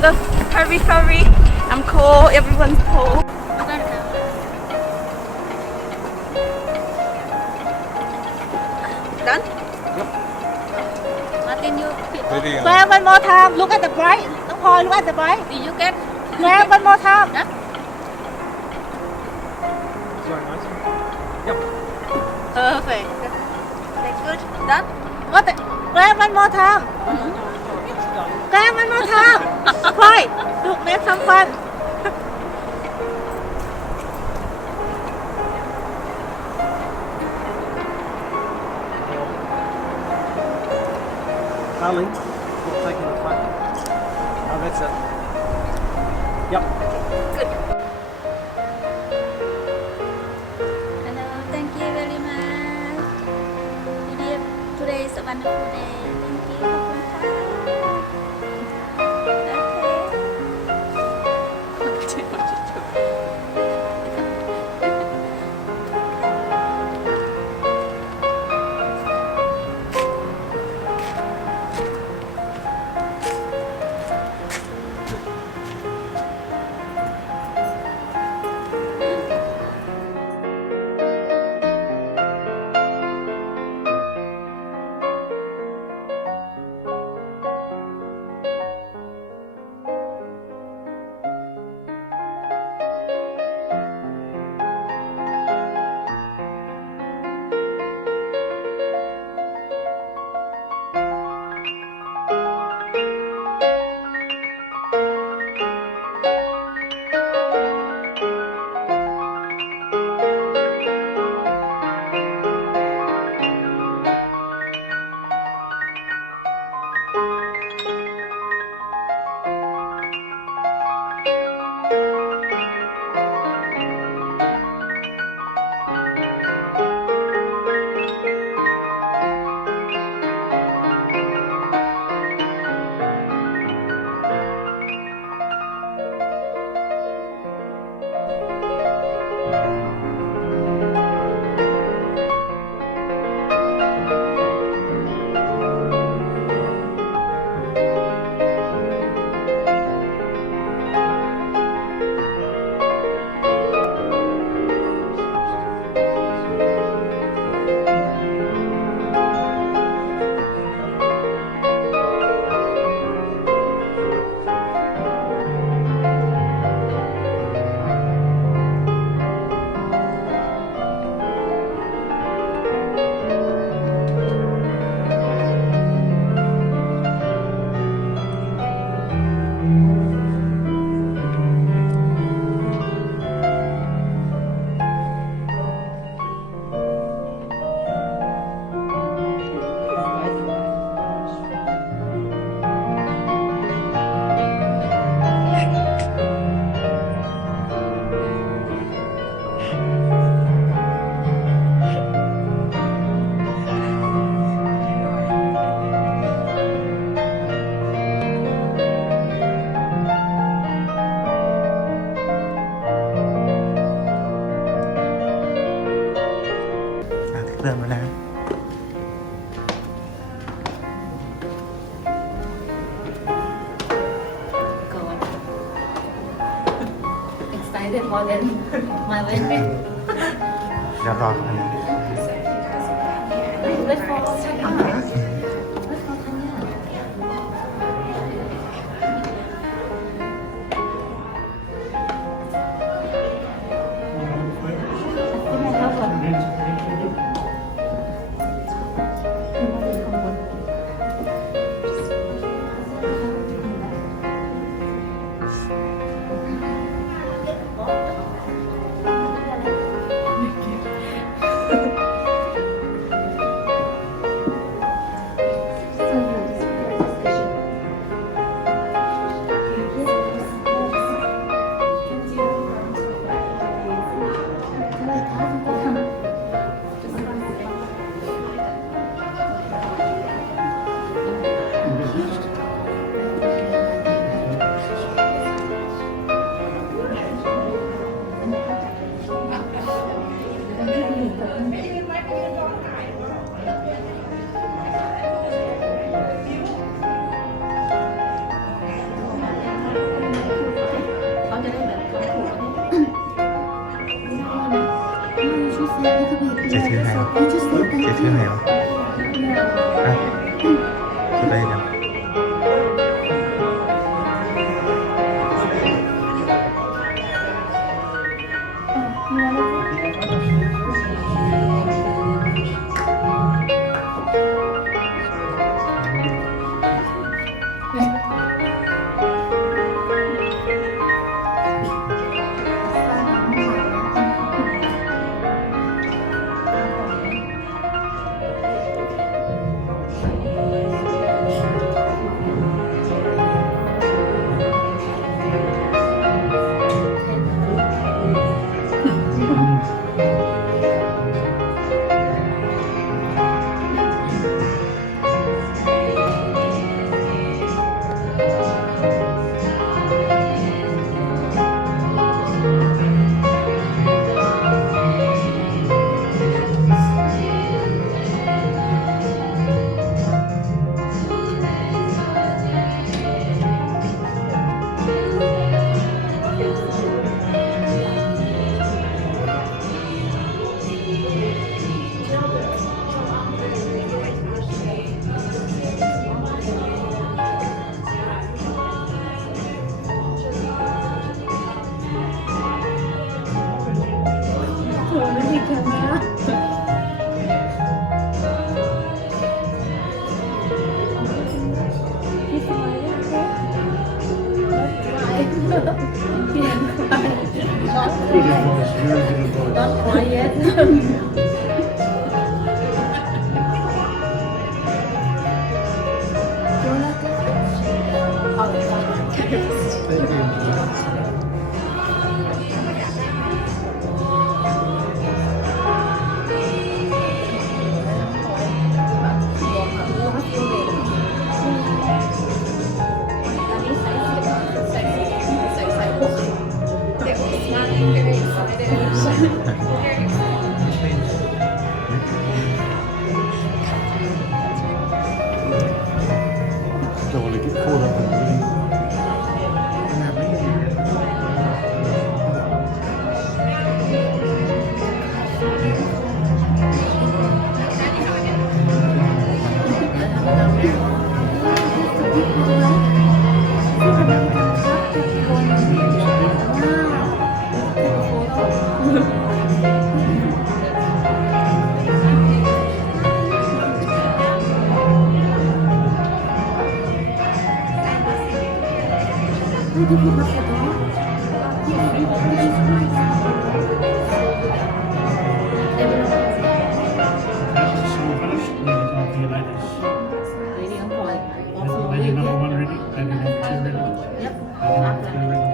look, hurry, I'm cold, everyone's cold. Done? Martin, you Grab one more time. Look at the bright. Look at the bright. did you get? Grab one more time. Done? Perfect. Okay, good. Done? What? Grab one more time. Grab one more time. Quiet. Look, make some fun. Darling, not taking the phone. Oh, that's it. Yep. Good. Hello, thank you very much. Today is a wonderful day. Thank you. ขอบคุณค่ะ เดินมาแล้ว God. Excited more than my wedding. เดี๋ยวรอกัน Wait for Tanya. Wait for Tanya. เจ๊ชื่อไงวะเจ๊ชื่อไงวะอ่ะพูดได้ยังDon't cry yet. Don't want to get caught up in the Ready, number one ready? Ready, number two ready? Yep. Ready, number three ready?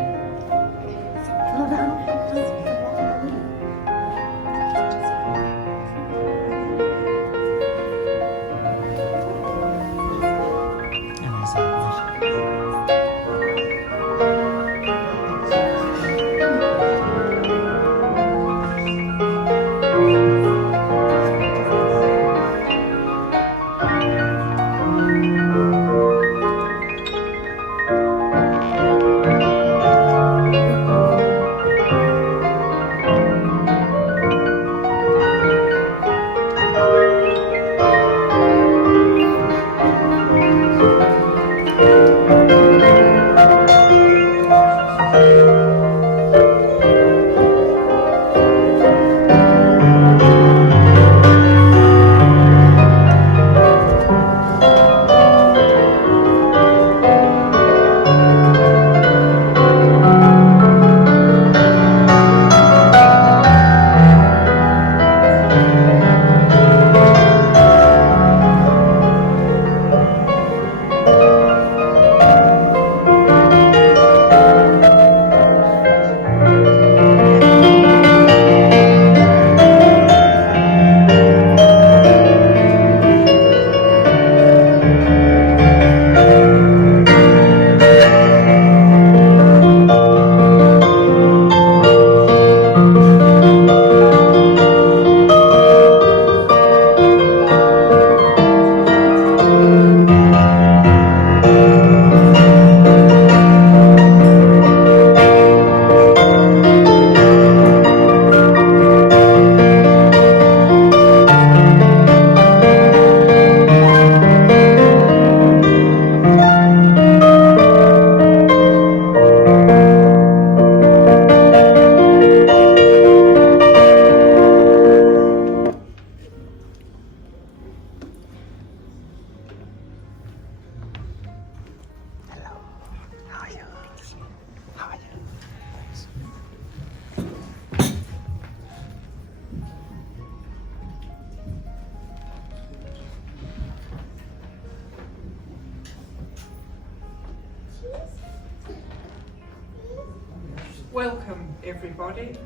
Welcome everybody.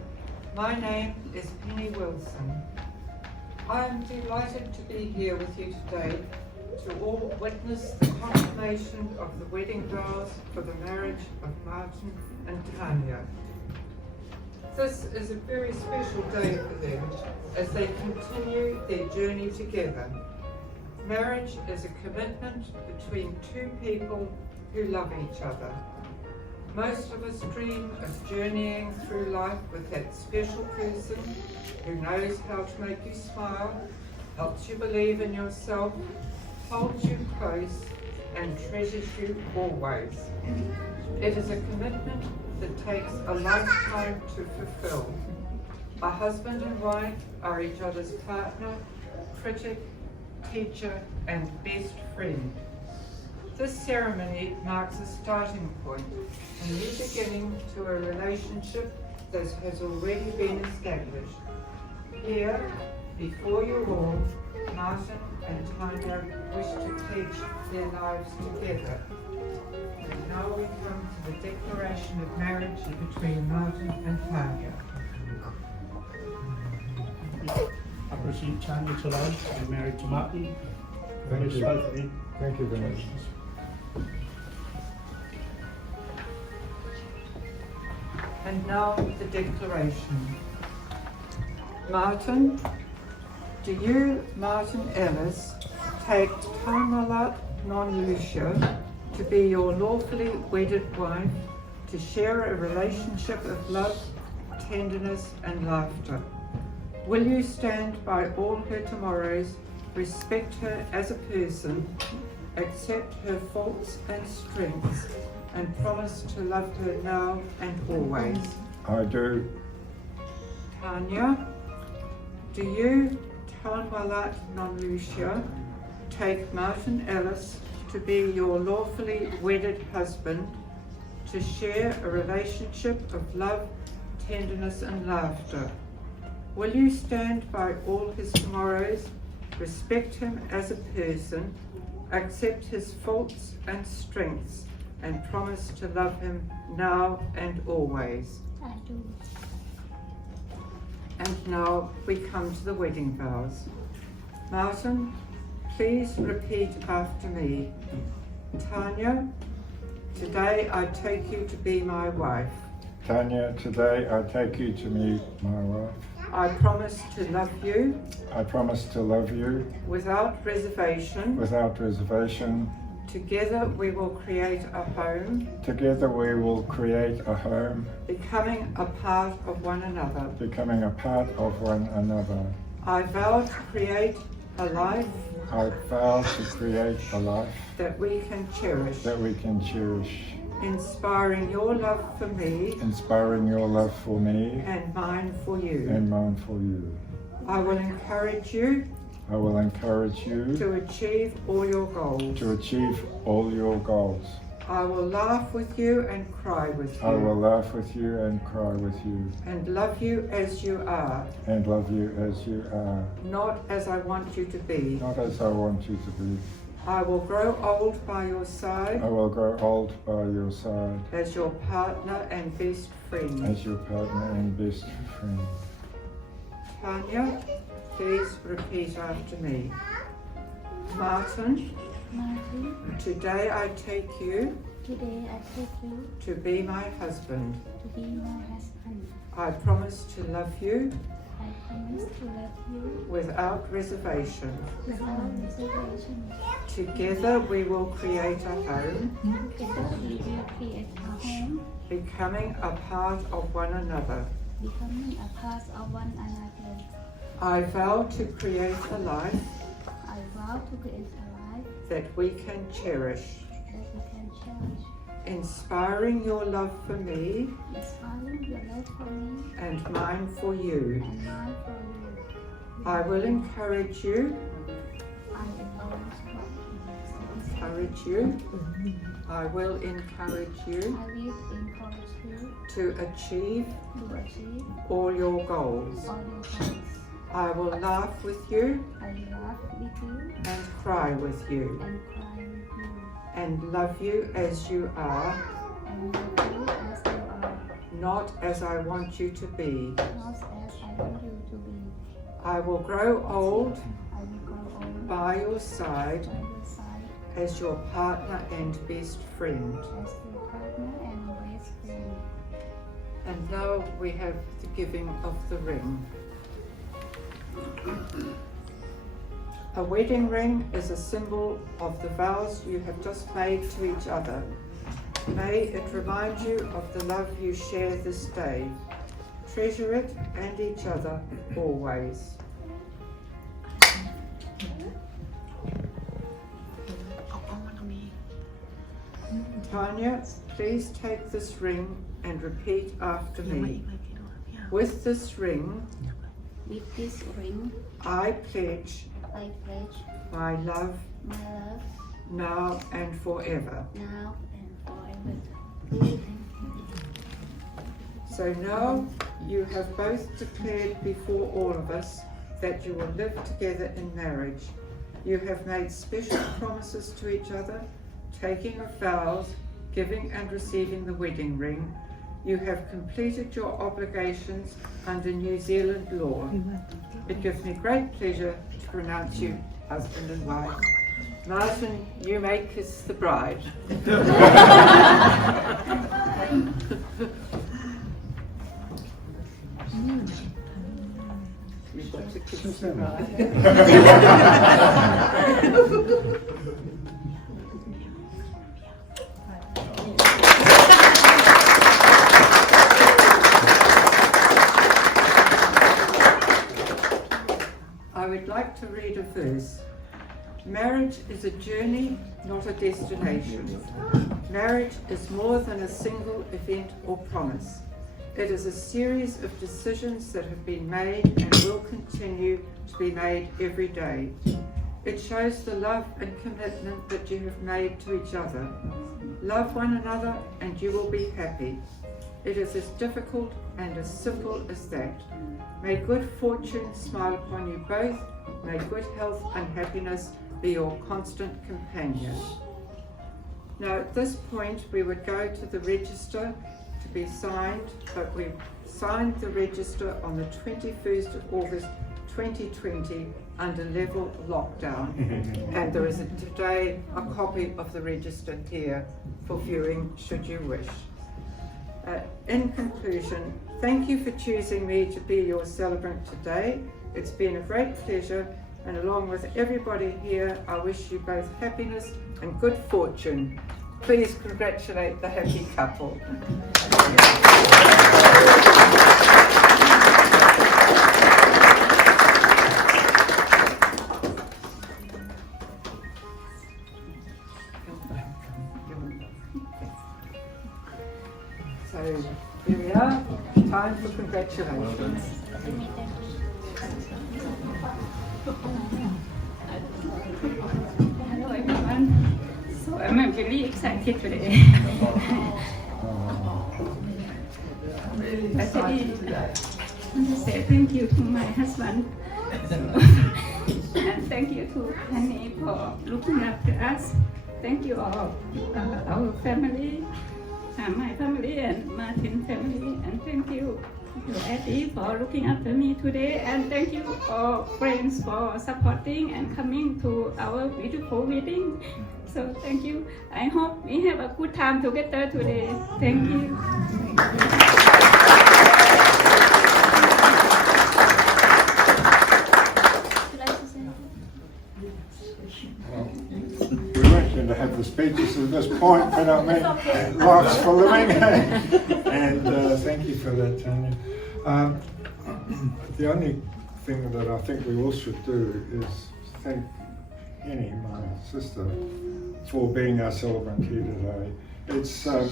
My name is Penny Wilson. I am delighted to be here with you today to all witness the confirmation of the wedding vows for the marriage of Martin and Tanya. This is a very special day for them as they continue their journey together. Marriage is a commitment between two people who love each other. Most of us dream of journeying through life with that special person who knows how to make you smile, helps you believe in yourself, holds you close, and treasures you always. It is a commitment that takes a lifetime to fulfill. A husband and wife are each other's partner, critic, teacher, and best friend. This ceremony marks a starting point, a new beginning to a relationship that has already been established. Here, before you all, Martin and Tanya wish to teach their lives together. And now we come to the declaration of marriage between Martin and Tanya. I proceed Tanya today to be married to Martin. Thank you. Both of you. Thank you very much. And now the declaration. Martin, do you, Martin Ellis, take Tamalat non-Lucia to be your lawfully wedded wife, to share a relationship of love, tenderness and laughter? Will you stand by all her tomorrows, respect her as a person, accept her faults and strengths, and promise to love her now and always? I do. Tanya, do you, Tanwalat non-Lucia, take Martin Ellis to be your lawfully wedded husband, to share a relationship of love, tenderness and laughter? Will you stand by all his tomorrows, respect him as a person, accept his faults and strengths, and promise to love him now and always? I do. And now we come to the wedding vows. Martin, please repeat after me. Tanya, today I take you to be my wife. Tanya, today I take you to be my wife. I promise to love you I promise to love you without reservation. without reservation. Together we will create a home, Together we will create a home, becoming a part of one another. becoming a part of one another. I vow to create a life I vow to create a life that we can cherish, that we can cherish, inspiring your love for me inspiring your love for me and mine for you. and mine for you. I will encourage you I will encourage you to achieve all your goals. to achieve all your goals. I will laugh with you and cry with you. I will laugh with you and cry with you And love you as you are, and love you as you are, not as I want you to be. not as I want you to be. I will grow old by your side I will grow old by your side as your partner and best friend. as your partner and best friend. Tanya, please repeat after me. Martin, Martin, today I take you today I take you to be my husband. to be my husband. I promise to love you I promise to love you without reservation. without reservation. Together we will create a home, Together we will create a home, becoming a part of one another. becoming a part of one another. I vow to create a life I vow to create a life that we can cherish, that we can cherish, inspiring your love for me inspiring your love for me and mine for you. and mine for you. I will encourage you, I will encourage you, I will encourage you encourage you to achieve to achieve all your goals. all your goals. I will laugh with you I laugh with you and cry with you and cry with you and love you as you are, and love you as you are, not as I want you to be. not as I want you to be. I will grow old I will grow old by your side by your side as your partner and best friend. as your partner and best friend. And now we have the giving of the ring. A wedding ring is a symbol of the vows you have just made to each other. May it remind you of the love you share this day. Treasure it and each other always. Tanya, please take this ring and repeat after me. With this ring, With this ring, I pledge I pledge my love my love now and forever. now and forever. So now you have both declared before all of us that you will live together in marriage. You have made special promises to each other, taking of vows, giving and receiving the wedding ring. You have completed your obligations under New Zealand law. It gives me great pleasure to pronounce you husband and wife. Martin, you may kiss the bride. You've got to kiss the bride. I would like to read a verse. Marriage is a journey, not a destination. Marriage is more than a single event or promise. It is a series of decisions that have been made and will continue to be made every day. It shows the love and commitment that you have made to each other. Love one another and you will be happy. It is as difficult and as simple as that. May good fortune smile upon you both. May good health and happiness be your constant companion. Now at this point we would go to the register to be signed, but we signed the register on the 21st of August 2020 under level lockdown. And there is today a copy of the register here for viewing should you wish. In conclusion, thank you for choosing me to be your celebrant today. It's been a great pleasure, and along with everybody here, I wish you both happiness and good fortune. Please congratulate the happy couple. So here we are, time for congratulations. Hello everyone. So I'm very excited today. Actually, I want to say thank you to my husband. And thank you to Penny for looking after us. Thank you all, our family, my family and Martin family, and thank you to Eddie for looking after me today, and thank you all friends for supporting and coming to our beautiful wedding. So thank you. I hope we have a good time together today. Thank you. We weren't going to have the speeches at this point, but I mean, life's for living. And thank you for that, Tanya. The only thing that I think we all should do is thank Annie, my sister, for being our celebrant here today. It's a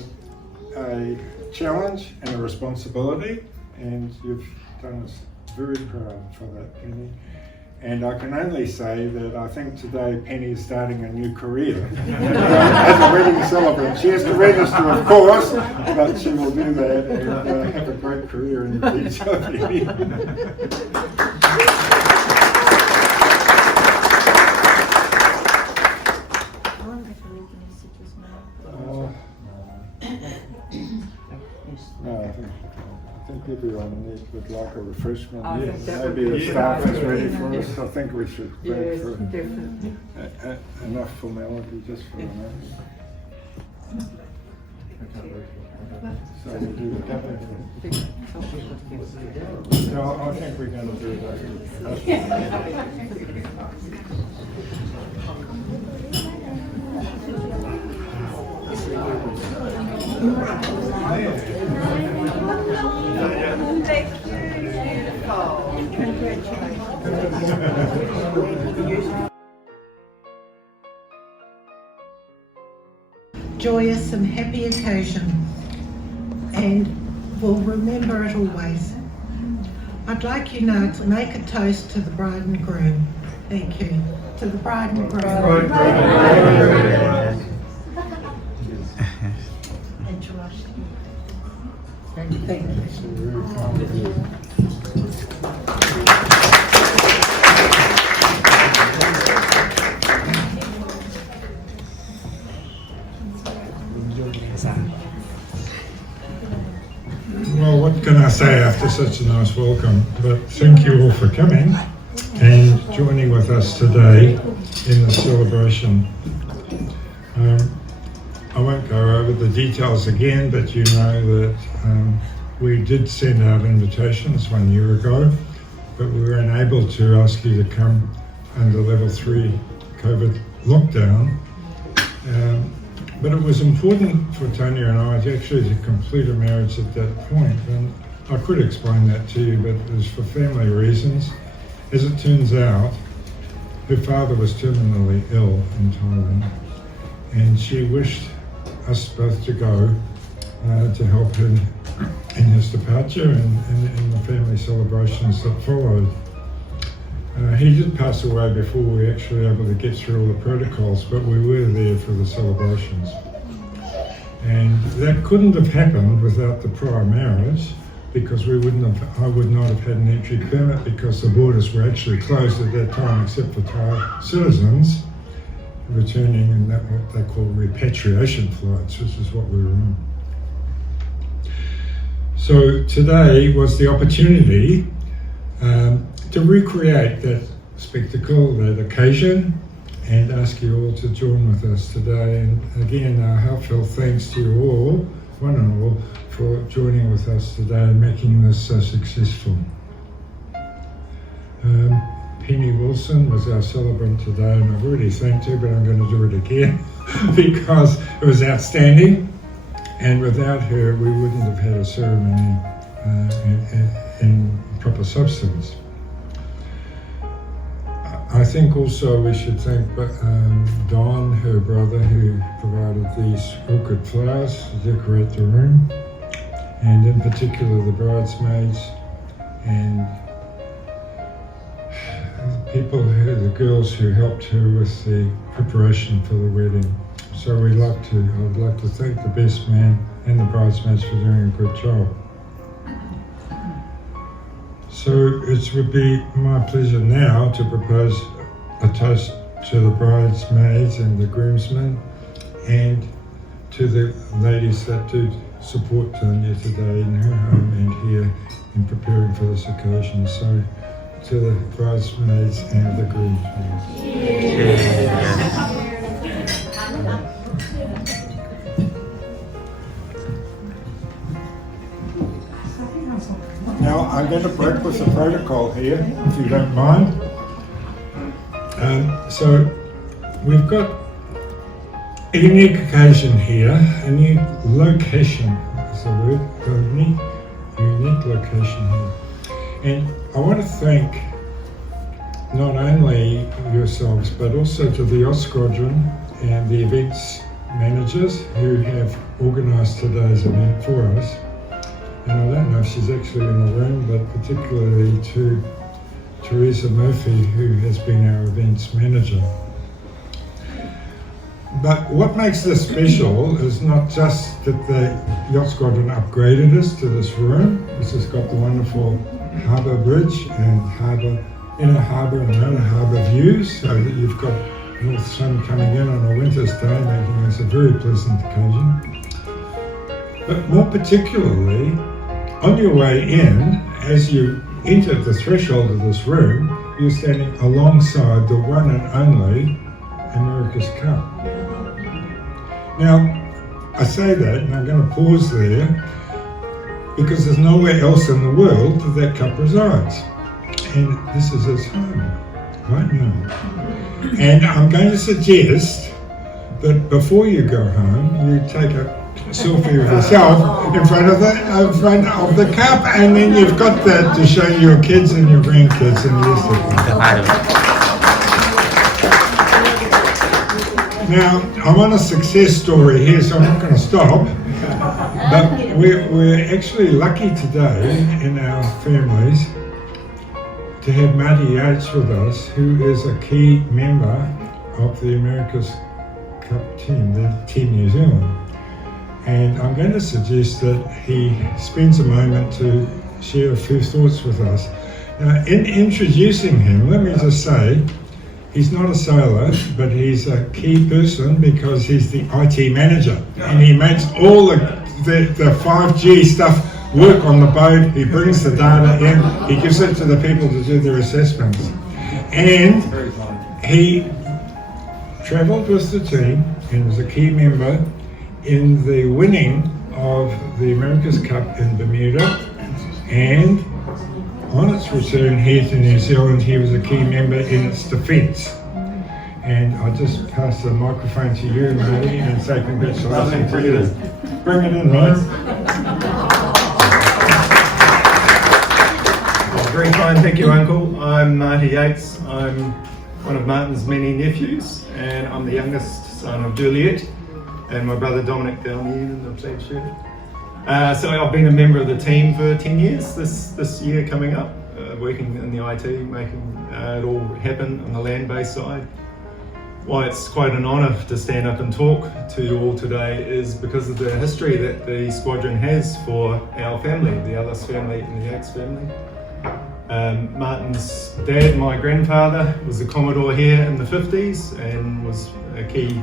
challenge and a responsibility, and you've done us very proud for that, Penny. And I can only say that I think today Penny is starting a new career as a wedding celebrant. She has to register, of course, but she will do that and have a great career in the future. No, I think would like a refreshment. I think that would Maybe be the staff is nice. ready for us. I think we should break Yes, for definitely. enough formality just for a moment. So we'll do the No, I think we're going to do that. Thank you. Beautiful. Congratulations. Joyous and happy occasion, and we'll remember it always. I'd like you now to make a toast to the bride and groom. Thank you. To the bride and groom. And to us. Thank you. Well, what can I say after such a nice welcome? But thank you all for coming and joining with us today in the celebration. I won't go over the details again, but you know that we did send out invitations 1 year ago, but we were unable to ask you to come under level 3 COVID lockdown. But it was important for Tanya and I to complete a marriage at that point, and I could explain that to you, but it was for family reasons. As it turns out, her father was terminally ill in Thailand, and she wished us both to go to help him in his departure and in the family celebrations that followed. He did pass away before we were actually able to get through all the protocols, but we were there for the celebrations. And that couldn't have happened without the prior marriage, because I would not have had an entry permit, because the borders were actually closed at that time except for Thai citizens returning in that what they call repatriation flights, which is what we were on. So today was the opportunity to recreate that spectacle, that occasion, and ask you all to join with us today. And again, our heartfelt thanks to you all, one and all, for joining with us today and making this so successful. Penny Wilson was our celebrant today, and I've already thanked her, but I'm going to do it again because it was outstanding, and without her we wouldn't have had a ceremony in proper substance. I think also we should thank Don, her brother, who provided these orchid flowers to decorate the room, and in particular the bridesmaids and the girls who helped her with the preparation for the wedding. So I'd like to thank the best man and the bridesmaids for doing a good job. So it would be my pleasure now to propose a toast to the bridesmaids and the groomsmen, and to the ladies that do support Tanya today in her home and here in preparing for this occasion. So to the bridesmaids and the groomsmen. Now I'm going to break with the protocol here, if you don't mind. So we've got a unique occasion here, a new location is the word, unique location here. And I want to thank not only yourselves, but also to the Yacht Squadron and the events managers who have organised today's event for us. And I don't know if she's actually in the room, but particularly to Teresa Murphy, who has been our events manager. But what makes this special is not just that the Yacht Squadron upgraded us to this room. This has got the wonderful harbour bridge and inner harbour and outer harbour views, so that you've got north sun coming in on a winter's day, making this a very pleasant occasion. But more particularly, on your way in, as you entered the threshold of this room, you're standing alongside the one and only America's Cup. Now, I say that, and I'm going to pause there, because there's nowhere else in the world that that cup resides. And this is its home, right now. And I'm going to suggest that before you go home, you take a selfie of yourself in front of the cup, and then you've got that to show your kids and your grandkids and the rest of them. Now, I'm on a success story here, so I'm not going to stop. But we're actually lucky today in our families to have Marty Yates with us, who is a key member of the America's Cup team, the Team New Zealand. And I'm going to suggest that he spends a moment to share a few thoughts with us. Now, in introducing him, let me just say, he's not a sailor, but he's a key person because he's the IT manager. And he makes all the 5G stuff work on the boat. He brings the data in, he gives it to the people to do their assessments. And he travelled with the team and was a key member in the winning of the America's Cup in Bermuda, and on its return here to New Zealand, he was a key member in its defence. And I'll just pass the microphone to you, Marty, and say congratulations to you. Bring it in, mate. Very kind, thank you, Uncle. I'm Marty Yates. I'm one of Martin's many nephews, and I'm the youngest son of Juliet, and my brother Dominic down here in the plaid shirt. So I've been a member of the team for 10 years this year coming up, working in the IT, making it all happen on the land-based side. Why it's quite an honour to stand up and talk to you all today is because of the history that the squadron has for our family, the Ellis family and the Yates family. Martin's dad, my grandfather, was a Commodore here in the 50s and was a key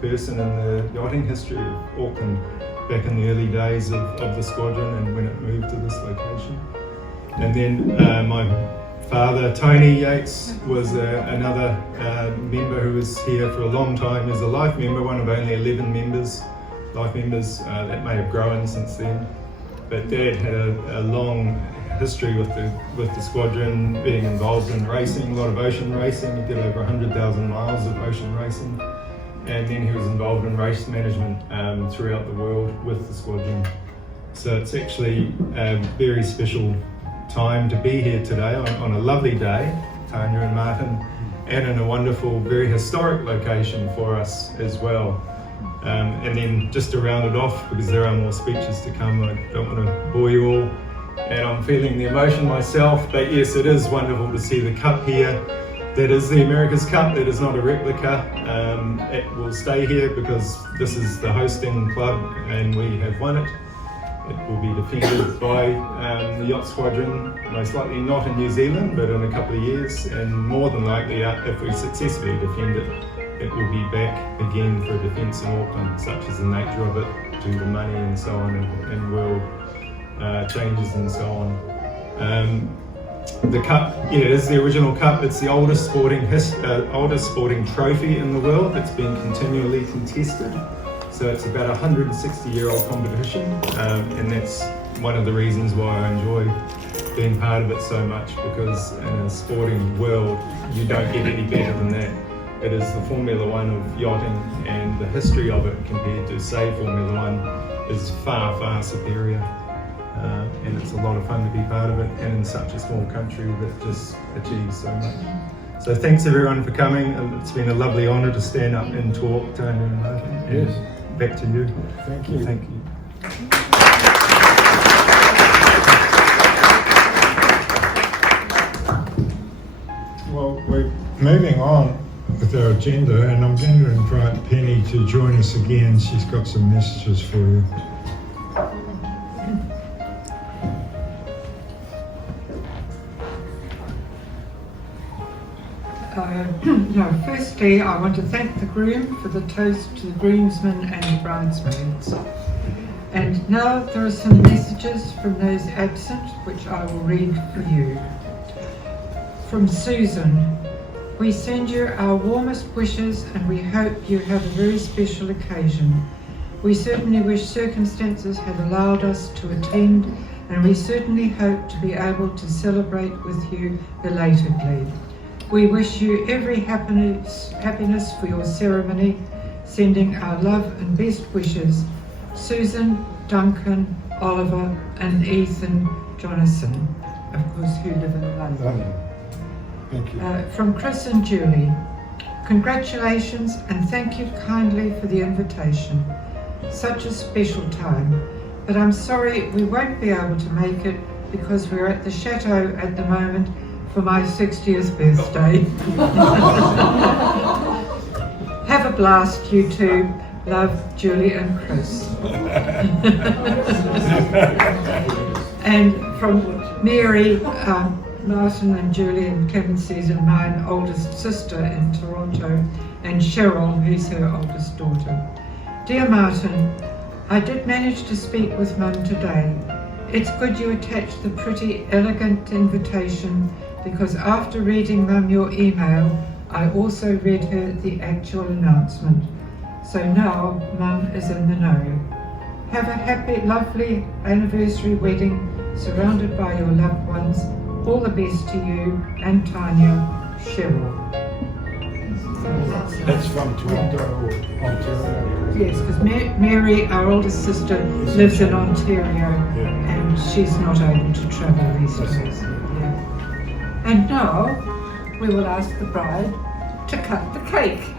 person in the yachting history of Auckland back in the early days of the squadron and when it moved to this location. And then my father, Tony Yates, was another member who was here for a long time as a life member, one of only 11 life members that may have grown since then. But Dad had a long history with the squadron, being involved in racing, a lot of ocean racing. He did over 100,000 miles of ocean racing, and then he was involved in race management throughout the world with the squadron. So it's actually a very special time to be here today on a lovely day, Tanya and Martin, and in a wonderful, very historic location for us as well. And then just to round it off, because there are more speeches to come, I don't want to bore you all, and I'm feeling the emotion myself, but yes, it is wonderful to see the cup here. That is the America's Cup, that is not a replica. It will stay here because this is the hosting club and we have won it. It will be defended by the Yacht Squadron, most likely not in New Zealand, but in a couple of years, and more than likely, if we successfully defend it, it will be back again for defence in Auckland, such as the nature of it, due to money and so on, and world changes and so on. The cup, yeah, it is the original cup. It's the oldest sporting trophy in the world. It's been continually contested. So it's about a 160-year-old competition, and that's one of the reasons why I enjoy being part of it so much, because in a sporting world, you don't get any better than that. It is the Formula One of yachting, and the history of it compared to, say, Formula One is far, far superior. And it's a lot of fun to be part of it, and in such a small country that just achieves so much. So thanks everyone for coming. It's been a lovely honour to stand up and talk, Tony and Martin. Yes. Back to you. Thank you. Thank you. Well, we're moving on with our agenda, and I'm going to invite Penny to join us again. She's got some messages for you. Firstly, I want to thank the groom for the toast to the groomsmen and the bridesmaids. And now there are some messages from those absent, which I will read for you. From Susan, we send you our warmest wishes and we hope you have a very special occasion. We certainly wish circumstances had allowed us to attend, and we certainly hope to be able to celebrate with you belatedly. We wish you every happiness for your ceremony, sending our love and best wishes, Susan, Duncan, Oliver and Ethan Jonathan, of course, who live in London. Thank you. From Chris and Julie, congratulations and thank you kindly for the invitation. Such a special time, but I'm sorry we won't be able to make it because we're at the chateau at the moment for my 60th birthday. Have a blast, you two. Love, Julie and Chris. And from Mary, Martin and Julie and Clemency's and mine oldest sister in Toronto, and Cheryl, who's her oldest daughter. Dear Martin, I did manage to speak with Mum today. It's good you attached the pretty elegant invitation because after reading Mum your email, I also read her the actual announcement. So now Mum is in the know. Have a happy, lovely anniversary wedding surrounded by your loved ones. All the best to you and Tanya, Cheryl. That's from Toronto, Ontario. Yes, because Mary, our oldest sister, lives in Ontario and she's not able to travel these days. Yeah. And now we will ask the bride to cut the cake.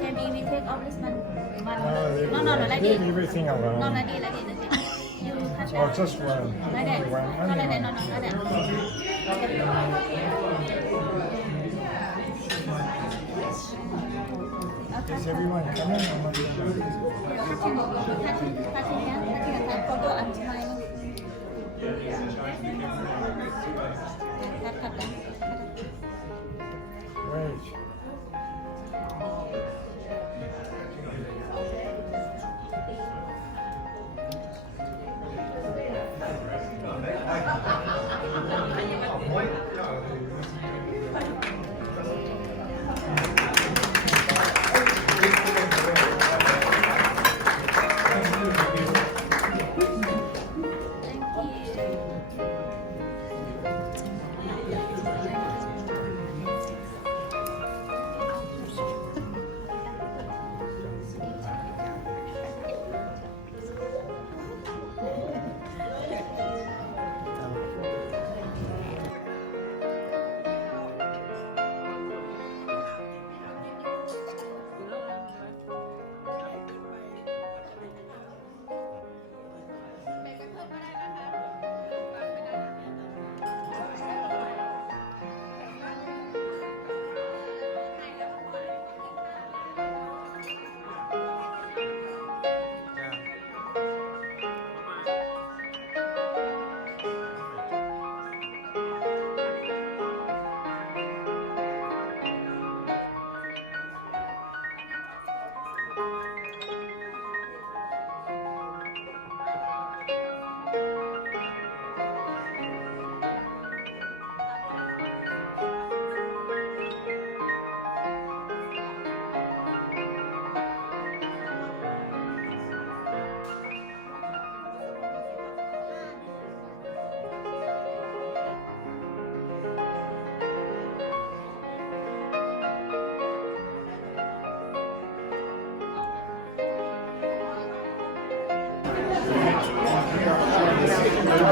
Can we take off this one? No, like leave this. everything around. No, like this, like this. You cut Oh, down. just one. Like that. One. No, like that. No, like that. Is everyone coming? Cutting photo and smile. Cut down. Great.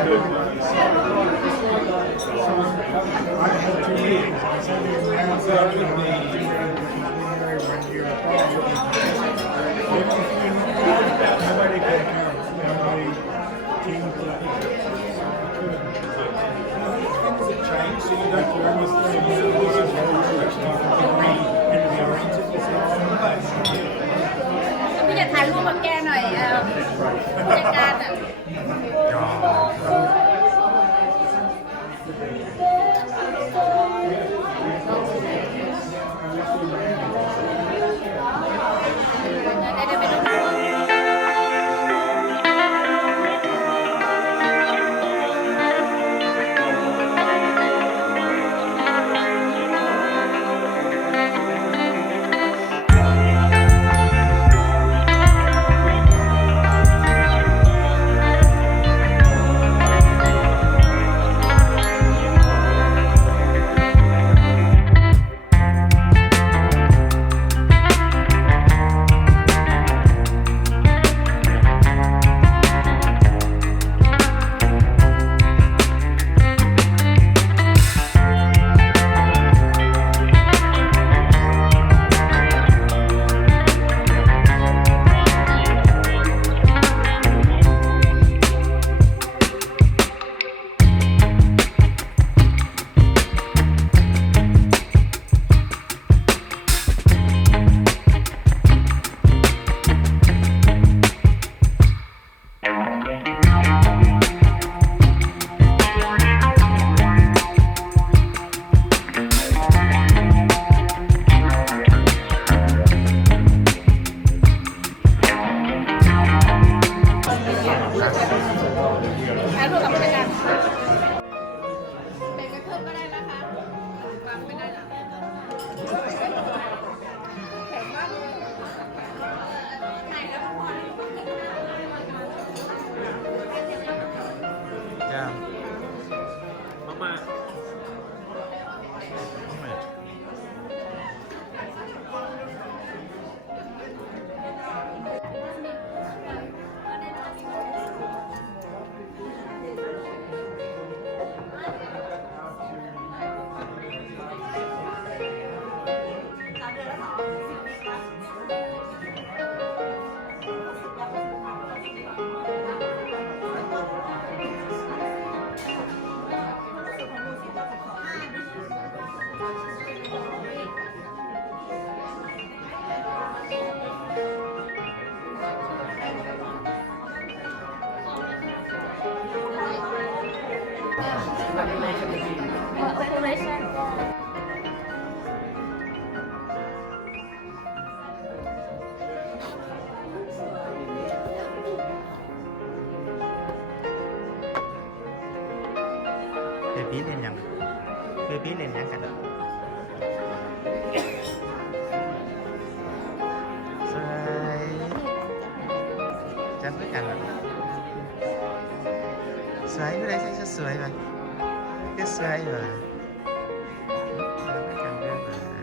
พี่จะถ่ายรูปกับแกหน่อยผู้จัดการอ่ะ ถ่ายรูปกับผู้จัดการเป็นกระเทิบก็ได้นะคะวางไม่ได้หรอแข็งมากเลยถ่ายแล้วพอ Yeah. Mama. operation เบบี้เล่นยังเบบี้เล่นยังกันสวยจับด้วยกันเหรอสวยไม่ได้ใช่ชุดสวยป่ะก็สวยอยู่จับด้วยกันเรื่องอะไร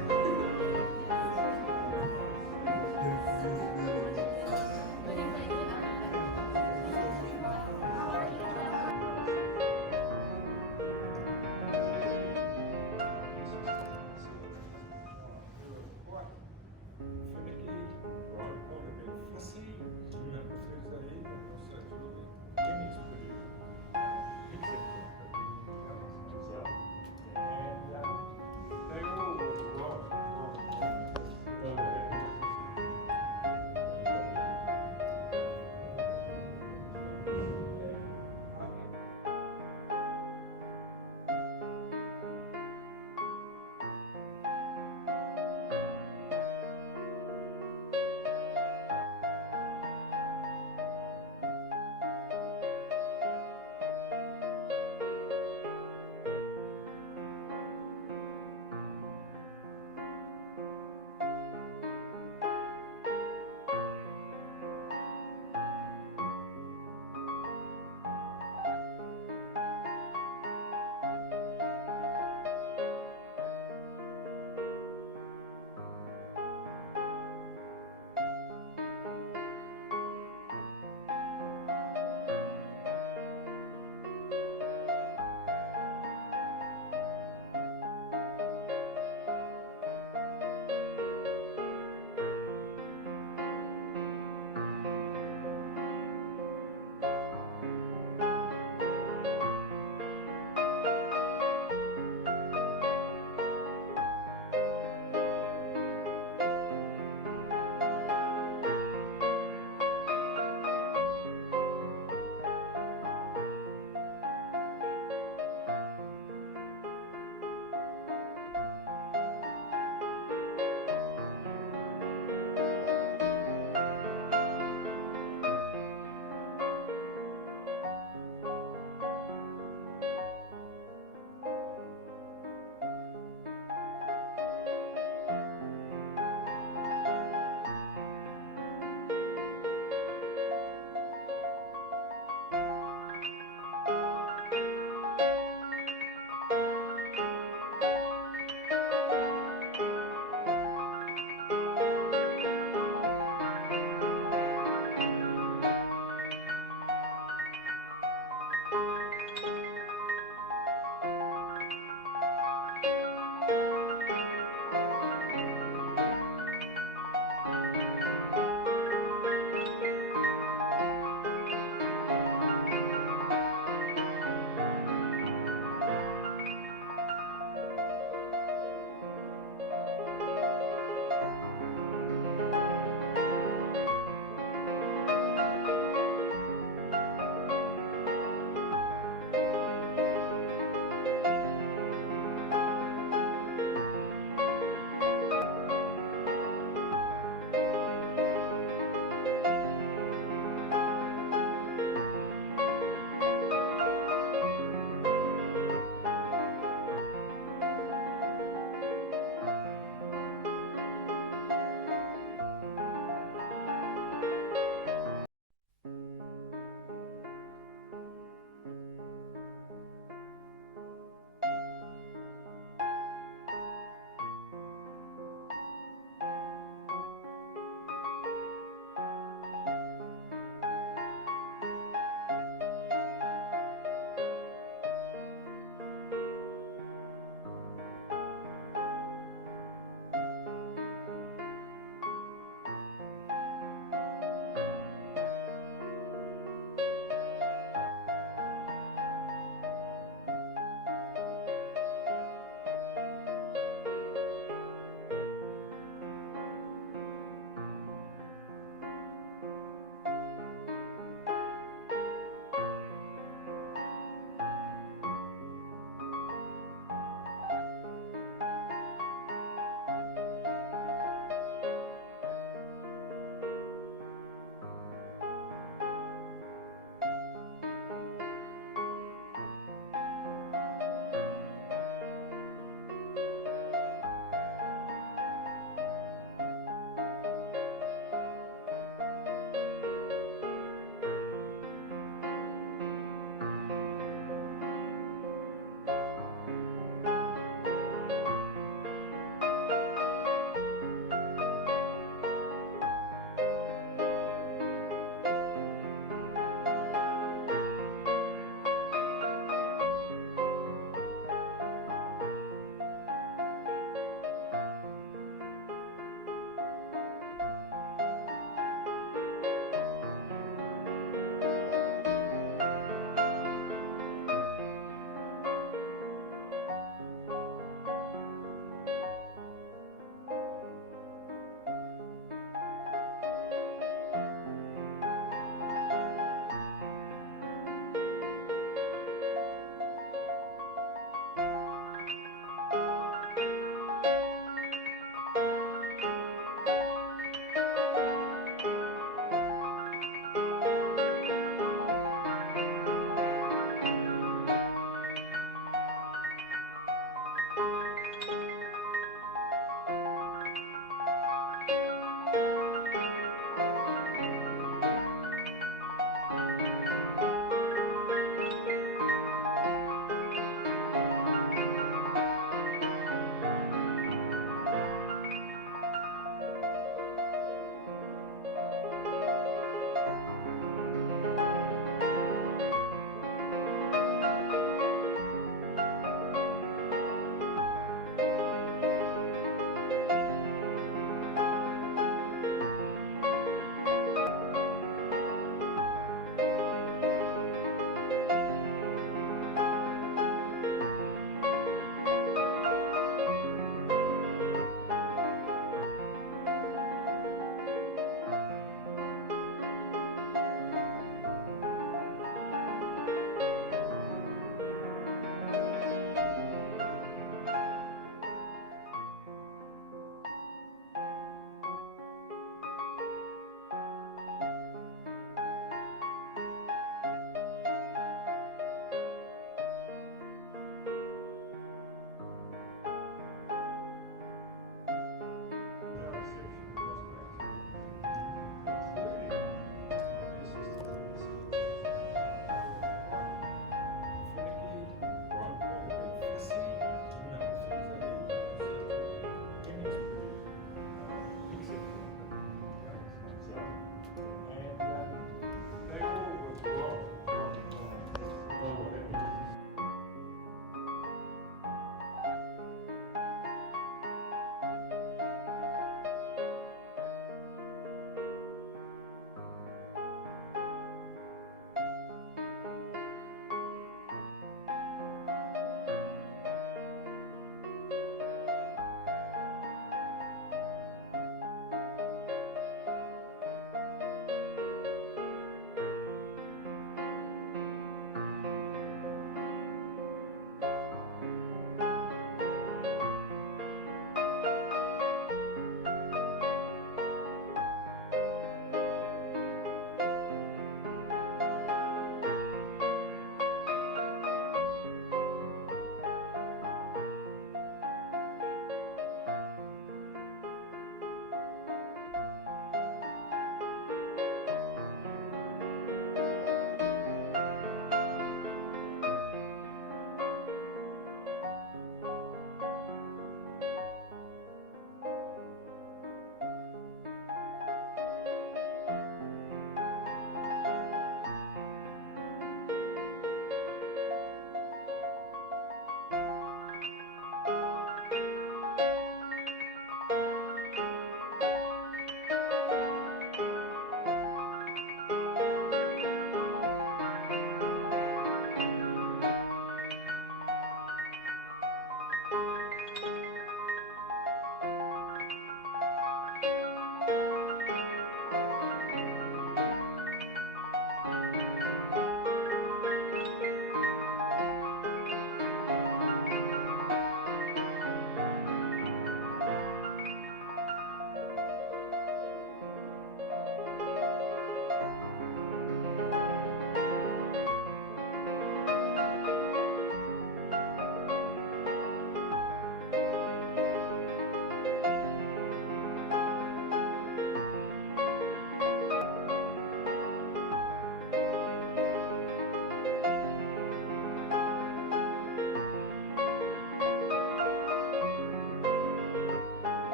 I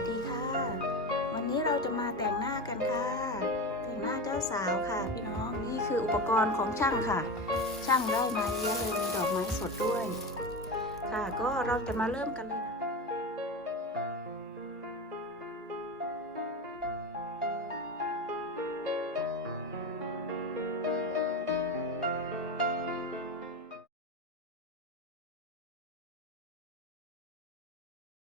วัสดีค่ะวันนี้เราจะมาแต่งหน้ากันค่ะแต่งหน้าเจ้าสาวค่ะพี่น้องนี่คืออุปกรณ์ของช่างค่ะช่างได้มาเยอะเลยมีดอกไม้สดด้วยค่ะก็เราจะมาเริ่มกันเลย